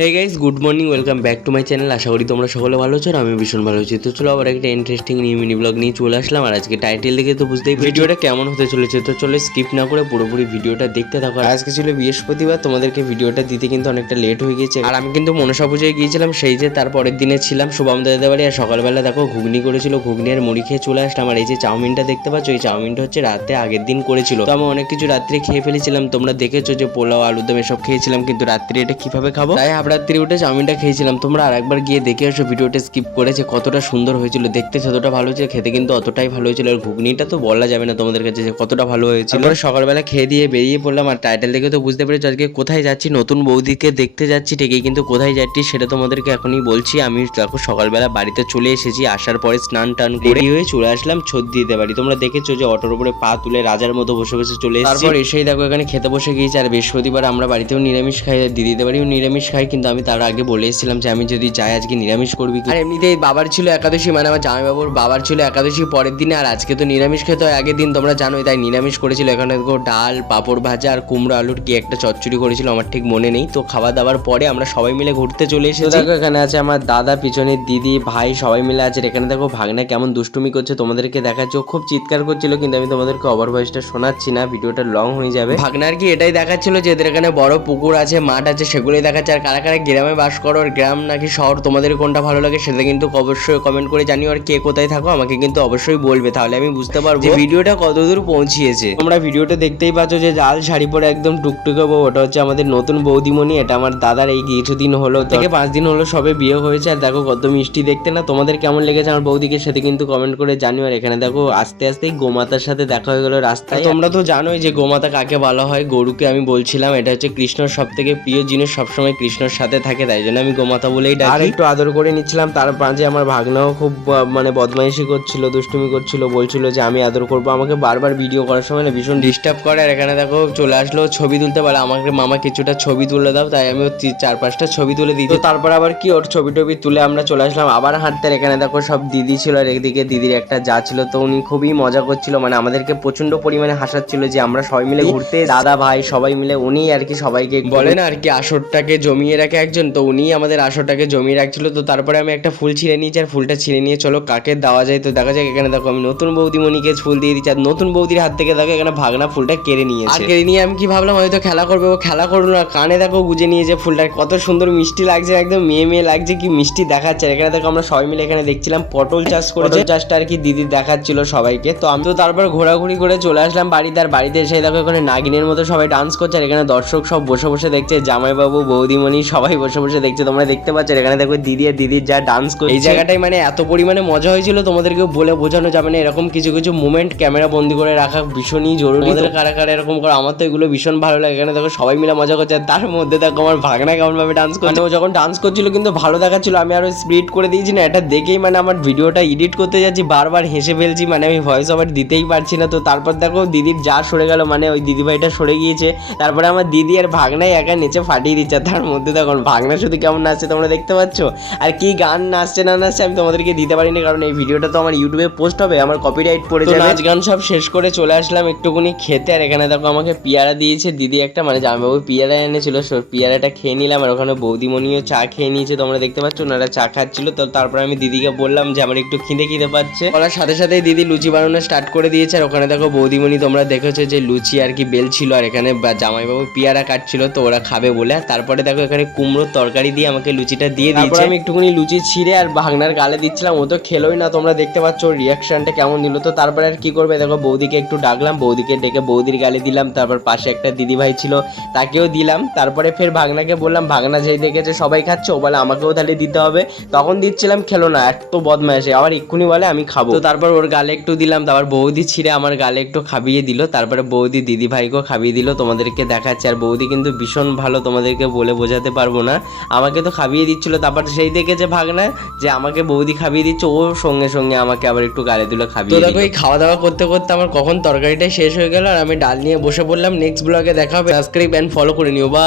Hey guys, good morning, welcome back to my channel. আশা করি তোমরা সকলে ভালো আছো আর আমি ভীষণ ভালো আছি। তো চলো আবার একটা ইন্টারেস্টিং নিউ মিনি ব্লগ নিয়ে চলে আসলাম। আর আজকে টাইটেল দেখে তো বুঝতেই ভিডিওটা কেমন হতে চলেছে। তো চলো স্কিপ না করে পুরোপুরি ভিডিওটা দেখতে থাকো। আজকে ছিল বৃহস্পতিবার, তোমাদেরকে ভিডিওটা দিতে কিন্তু অনেকটা লেট হয়ে গেছে। আর আমি কিন্তু মনসা পুজোয় গিয়েছিলাম, সেই যে তার পরের দিনে ছিলাম শুভম দাদাদের বাড়ি। আর সকালবেলা দেখো ঘুগনি করেছিল, ঘুগনি আর মুড়ি খেয়ে চলে আসলাম। আর এই যে চাউমিনটা দেখতে পাচ্ছ, এই চাউমিনটা হচ্ছে রাতে আগের দিন করেছিল। তো আমি অনেক কিছু রাত্রে খেয়ে ফেলেছিলাম। তোমরা দেখেছো যে পোলাও আলুদম এসব খেয়েছিলাম, কিন্তু রাত্রে এটা কিভাবে খাবো, তাই রাত্রি উঠে চাউমিনটা খেয়েছিলাম। তোমরা আরেকবার গিয়ে দেখে আসো ভিডিওটা স্কিপ করেছে, কতটা সুন্দর হয়েছিল দেখতে, যতটা ভালো হয়েছিল খেতে কিন্তু অতটাই ভালো হয়েছিল। আর ঘুগনিটা তো বলা যাবে না তোমাদের কাছে যে কতটা ভালো হয়েছিল। সকালবেলা খেয়ে দিয়ে বেরিয়ে পড়লাম। আর টাইটেল দেখে তো বুঝতে পেরেছো আজকে কোথায় যাচ্ছি, নতুন বৌদিকে দেখতে যাচ্ছি ঠিকই, কিন্তু কোথায় যাচ্ছি সেটা তোমাদেরকে এখনই বলছি। আমি দেখো সকালবেলা বাড়িতে চলে এসেছি, আসার পরে স্নান টান করে হয়ে চলে আসলাম ছদ্দিতে বাড়ি। তোমরা দেখেছো যে অটোর উপরে পা তুলে রাজার মতো বসে বসে চলে এসেছি। তারপর এসেই দেখো এখানে খেতে বসে গিয়েছি। আর বৃহস্পতিবার আমরা বাড়িতেও নিরামিষ খাই, দিদিদের বাড়িও নিরামিষ খাই, কিন্তু আমি তার আগে বলে এসেছিলাম যে আমি যদি যাই আজকে নিরামিষ করবি। আর এমনিতেই বাবার ছিল একাদশী, মানে আমার জামাইবাবুর বাবার ছিল একাদশী পরের দিনে, আর আজকে তো নিরামিষ খেতে হয় আগের দিন, তোমরা জানোই, তাই নিরামিষ করেছিল। এখানে দেখো ডাল, পাঁপড় ভাজা আর কুমড়ো আলুর কি একটা চচ্চড়ি করেছিল, আমার ঠিক মনে নেই। তো খাওয়া দাওয়ার পরে আমরা সবাই মিলে ঘুরতে চলে এসেছি। দেখো এখানে আছে আমার দাদা, পিছনে দিদি, ভাই সবাই মিলে আছে। এখানে দেখো ভাগনা কেমন দুষ্টুমি করছে তোমাদেরকে দেখাচ্ছ, খুব চিৎকার করছিল, কিন্তু আমি তোমাদেরকে ওভার ভয়েসটা শোনাচ্ছি না, ভিডিওটা লং হয়ে যাবে। ভাগনা আর কি এটাই দেখাচ্ছিল যে এদের এখানে বড় পুকুর আছে, মাঠ আছে, সেগুলোই দেখাচ্ছে। আর কারা কারা গ্রামে বাস করো, আর গ্রাম নাকি শহর তোমাদের কোনটা ভালো লাগে সেটা কিন্তু অবশ্যই কমেন্ট করে জানিও। আর কে কোথায় থাকো আমাকে কিন্তু অবশ্যই বলবে, তাহলে আমি বুঝতে পারবো যে ভিডিওটা কতদূর পৌঁছিয়েছে। তোমরা ভিডিওটা দেখতেই পাচ্ছ যে লাল শাড়ি পরে একদম টুকটুকে বউ, ওটা হচ্ছে আমাদের নতুন বৌদিমণি। এটা আমার দাদার এই কিছুদিন হলো থেকে 5 দিন হলো সবে বিয়ে হয়েছে। আর দেখো কত মিষ্টি দেখতে না, তোমাদের কেমন লেগেছে আমার বৌদিকে সেটা কিন্তু কমেন্ট করে জানিও। আর এখানে দেখো আস্তে আস্তেই গোমাতার সাথে দেখা হয়ে গেল রাস্তায়। তোমরা তো জানোই যে গোমাতা কাকে বলা হয়, গরুকে আমি বলছিলাম এটা হচ্ছে কৃষ্ণর সব থেকে প্রিয় জিনিস, সবসময় কৃষ্ণর সাথে থাকে, তাই জন্য আমি গোমাতা বলেই ডাকি। আর একটু আদর করে নিচ্ছিলাম। তার মাঝে আমার ভাগনাও খুব মানে বদমাইশি করছিল, দুষ্টুমি করছিল, বলছিল যে আমি আদর করবো, আমাকে বারবার ভিডিও করার সময় না ভীষণ ডিস্টার্ব করে। আর এখানে দেখো চলে আসলো ছবি তুলতে, বলে আমাকে মামা কিছুটা ছবি তুলে দাও, তাই আমি 4-5টা ছবি তুলে দিই। তারপর আবার কি ওর ছবি টবি তুলে আমরা চলে আসলাম আবার হাঁটতে। এখানে দেখো সব দিদি ছিল, আর একদিকে দিদির একটা যা ছিল, তো উনি খুবই মজা করছিল, মানে আমাদেরকে প্রচন্ড পরিমাণে হাসাচ্ছিল যে আমরা সবাই মিলে ঘুরতে, দাদা ভাই সবাই মিলে। উনি আর কি সবাইকে বলে না আর কি আসরটাকে জমিয়ে রাখে একজন, তো উনি আমাদের আসরটাকে জমিয়ে রাখছিল। তো তারপরে আমি একটা ফুল ছিঁড়ে নিয়েছি, আর ফুলটা ছিঁড়ে নিয়ে চলো কাকে দেওয়া যায়। তো দেখা যায় এখানে দেখো আমি নতুন বৌদিমণিকে ফুল দিয়ে দিচ্ছি, আর নতুন বৌদির হাত থেকে দেখো এখানে ভাগনা ফুলটা কেড়ে নিয়েছে। আর কেড়ে নিয়ে আমি কি ভাবলাম হয়তো খেলা করবে, ও খেলা করলো না, কানে দেখো গুজে নিয়েছে ফুলটা। কত সুন্দর মিষ্টি লাগছে, একদম মেয়ে মেয়ে লাগছে, কি মিষ্টি দেখাচ্ছে। এখানে দেখো আমরা সবাই মিলে এখানে দেখছিলাম পটল চাষ করেছে, চাষটা আর কি দিদি দেখাচ্ছিল সবাইকে। তো আমি তো তারপর ঘোরাঘুরি করে চলে আসলাম বাড়িতে। আর বাড়িতে এসে দেখো এখানে নাগিনের মতো সবাই ডান্স করছে, আর এখানে দর্শক সব বসে বসে দেখছে, জামাইবাবু বৌদিমণি সবাই বসে বসে দেখছে, তোমরা দেখতে পাচ্ছ। এখানে দেখো দিদি আর দিদির যা ডান্স করছে, এই জায়গাটাই মানে এত পরিমাণে মজা হয়েছিল তোমাদেরকে বলে বোঝানো যাবে না। এরকম কিছু কিছু মুমেন্ট ক্যামেরা বন্দি করে রাখা ভীষণই জরুরি। আমাদের কারা কারা এরকম করে, আমার তো এগুলো ভীষণ ভালো লাগে। এখানে দেখো সবাই মিলে মজা করছে, আর তার মধ্যে দেখো আমার ভাগনা কেমন ভাবে ডান্স করছে। ও যখন ডান্স করছিল কিন্তু ভালো দেখাচ্ছিল, আমি আরো স্পিড করে দিয়েছি না, এটা দেখেই মানে আমার ভিডিওটা এডিট করতে যাচ্ছি বারবার হেসে ফেলছি, মানে আমি ভয়েস ওভার দিতেই পারছি না। তো তারপর দেখো দিদির যা সরে গেল, মানে ওই দিদি ভাইটা সরে গিয়েছে, তারপরে আমার দিদি আর ভাগনাই একা নিচে ফাটিয়ে দিচ্ছে। তার মধ্যে দেখো ভাগনা শুধু কেমন নাচছে তোমরা দেখতে পাচ্ছ, আর কি গান নাচছে না নাচছে আমি তোমাদেরকে দিতে পারিনি, কারণ এই ভিডিওটা তো আমার ইউটিউবে পোস্ট হবে, আমার কপিরাইট পড়ে যাবে। নাচ গান সব শেষ করে চলে আসলাম একটুকুনি খেতে। আর এখানে দেখো আমাকে পেয়ারা দিয়েছে দিদি একটা, মানে জামাইবাবু পেয়ারা এনেছিল, পেয়ারাটা খেয়ে নিলাম। আর ওখানে বৌদিমণিও চা খেয়ে নিয়েছে, তোমরা দেখতে পাচ্ছ, ওনারা চা খাচ্ছিল। তো তারপরে আমি দিদিকে বললাম যে আমার একটু খিদে পাচ্ছে, বলার সাথে সাথে দিদি লুচি বানানো স্টার্ট করে দিয়েছে। আর ওখানে দেখো বৌদিমণি তোমরা দেখেছো যে লুচি আর কি বেল ছিল, আর এখানে জামাইবাবু পেয়ারা কাটছিল, তো ওরা খাবে বলে। আর তারপরে দেখো এখানে কুমড়োর তরকারি দিয়ে আমাকে লুচিটা দিয়ে দিয়েছে। আমি একটুখানি লুচি ছিঁড়ে আর ভাগনার গালে দিচ্ছিলাম, ও তো খেলোই না, তোমরা দেখতে পাচ্ছ ওর রিয়াকশনটা কেমন দিল। তো তারপরে আর কি করবে, দেখো বৌদিকে একটু ডাকলাম, বৌদিকে ডেকে বৌদির গালে দিলাম। তারপর পাশে একটা দিদি ভাই ছিল তাকেও দিলাম। তারপরে ফের ভাগনাকে বললাম, ভাগনা যেই দেখেছে সবাই খাচ্ছে, ও বলে আমাকেও তাহলে দিতে হবে। তখন দিচ্ছিলাম, খেলো না, এত বদমাইশে, আবার এক্ষুনি বলে আমি খাবো। তো তারপর ওর গালে একটু দিলাম, তারপর বৌদি ছিঁড়ে আমার গালে একটু খাবিয়ে দিল। তারপরে বৌদি দিদি ভাইকেও খাবিয়ে দিল, তোমাদেরকে দেখাচ্ছে। আর বৌদি কিন্তু ভীষণ ভালো, তোমাদেরকে বলে বোঝাতে পারবো না, আমাকে তো খাবিয়ে দিচ্ছিল। তারপর সেই দেখেছে ভাগনা যে আমাকে বৌদি খাবিয়ে দিচ্ছে, ও সঙ্গে সঙ্গে আমাকে আবার একটু গালে দিল খাবিয়ে। তো দেখো এই খাওয়া দাওয়া করতে করতে আমার কখন তরকারিটা শেষ হয়ে গেল, আর আমি ডাল নিয়ে বসে পড়লাম। নেক্সট ব্লগে দেখা হবে, সাবস্ক্রাইব এন্ড ফলো করে নিও। বা